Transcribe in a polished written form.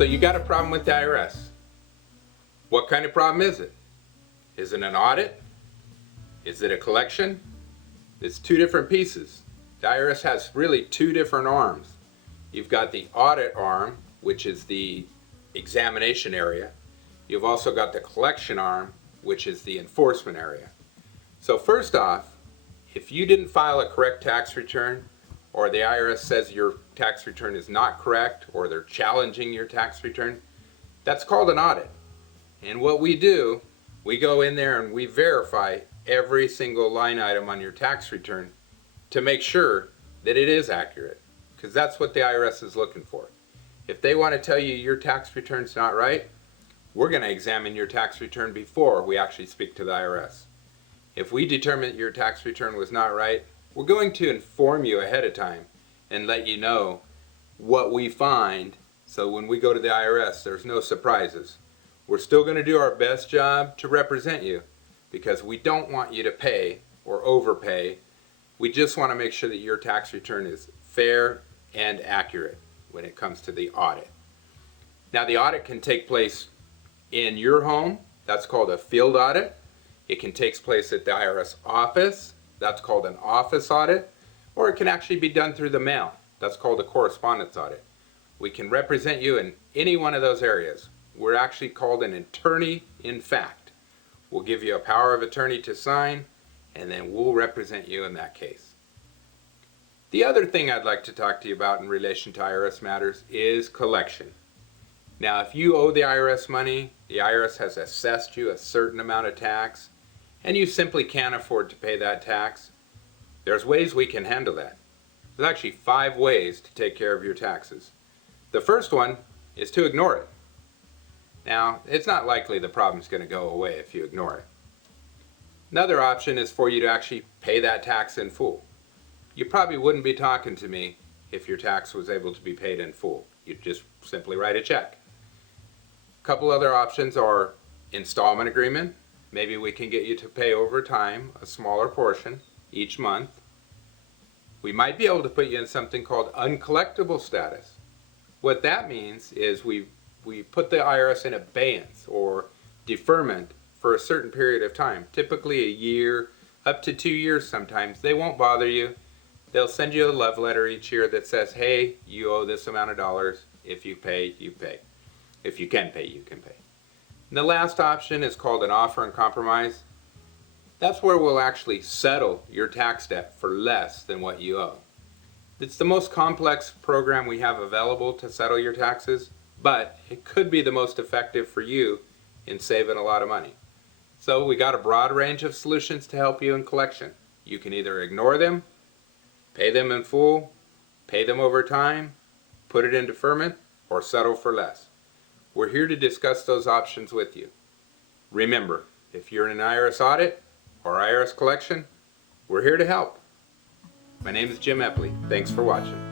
So you got a problem with the IRS. What kind of problem is it? Is it an audit? Is it a collection? It's two different pieces. The IRS has really two different arms. You've got the audit arm, which is the examination area. You've also got the collection arm, which is the enforcement area. So first off, if you didn't file a correct tax return, or the IRS says your tax return is not correct, or they're challenging your tax return, that's called an audit. And what we do, we go in there and we verify every single line item on your tax return to make sure that it is accurate, because that's what the IRS is looking for. If they want to tell you your tax return's not right, we're going to examine your tax return before we actually speak to the IRS. If we determine that your tax return was not right, we're going to inform you ahead of time and let you know what we find, so when we go to the IRS, there's no surprises. We're still going to do our best job to represent you, because we don't want you to pay or overpay. We just want to make sure that your tax return is fair and accurate when it comes to the audit. Now, the audit can take place in your home. That's called a field audit. It can take place at the IRS office. That's called an office audit. Or it can actually be done through the mail. That's called a correspondence audit. We can represent you in any one of those areas. We're actually called an attorney in fact. We'll give you a power of attorney to sign, and then we'll represent you in that case. The other thing I'd like to talk to you about in relation to IRS matters is collection. Now, if you owe the IRS money, the IRS has assessed you a certain amount of tax, and you simply can't afford to pay that tax, there's ways we can handle that. There's actually 5 ways to take care of your taxes. The first one is to ignore it. Now, it's not likely the problem's going to go away if you ignore it. Another option is for you to actually pay that tax in full. You probably wouldn't be talking to me if your tax was able to be paid in full. You'd just simply write a check. A couple other options are installment agreement. Maybe we can get you to pay over time a smaller portion each month. We might be able to put you in something called uncollectible status. What that means is we put the IRS in abeyance or deferment for a certain period of time, typically a year, up to 2 years sometimes. They won't bother you. They'll send you a love letter each year that says, hey, you owe this amount of dollars. If you pay, you pay. If you can pay, you can pay. And the last option is called an offer and compromise. That's where we'll actually settle your tax debt for less than what you owe. It's the most complex program we have available to settle your taxes, but it could be the most effective for you in saving a lot of money. So we got a broad range of solutions to help you in collection. You can either ignore them, pay them in full, pay them over time, put it in deferment, or settle for less. We're here to discuss those options with you. Remember, if you're in an IRS audit or IRS collection, we're here to help. My name is Jim Epley. Thanks for watching.